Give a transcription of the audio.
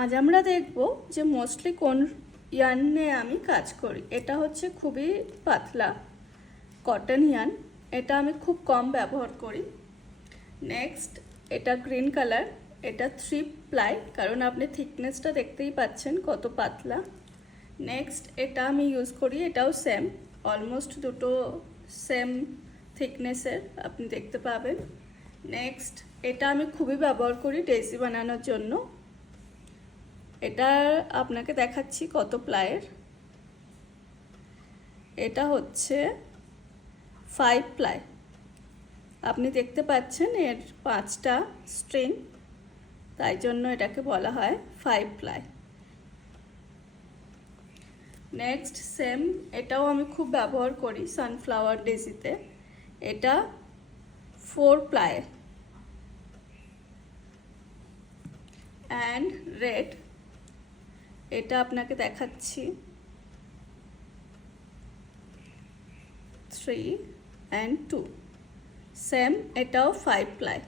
আজ আমরা দেখব যে মোস্টলি কোন ইয়ার্ন নিয়ে আমি কাজ করি। এটা হচ্ছে খুবই পাতলা কটন ইয়ার্ন, এটা আমি খুব কম ব্যবহার করি। নেক্সট এটা গ্রিন কালার, এটা 3 প্লাই, কারণ আপনি থিকনেসটা দেখতেই পাচ্ছেন কত পাতলা। নেক্সট এটা আমি ইউজ করি, এটাও সেম, অলমোস্ট দুটো সেম থিকনেসের আপনি দেখতে পাবেন। নেক্সট এটা আমি খুবই ব্যবহার করি ডেজি বানানোর জন্য। এটা আপনাকে দেখাচ্ছি কত প্লাইয়ের। এটা হচ্ছে 5 প্লাই, আপনি দেখতে পাচ্ছেন এর 5টা স্ট্রিং, তাই জন্য এটাকে বলা হয় 5 প্লাই। নেক্সট সেম, এটাও আমি খুব ব্যবহার করি সানফ্লাওয়ার ডেজিতে। এটা 4 প্লাই। অ্যান্ড রেড, এটা আপনাকে দেখাচ্ছি 3 and 2, সেম, এটাও 5 প্লাই।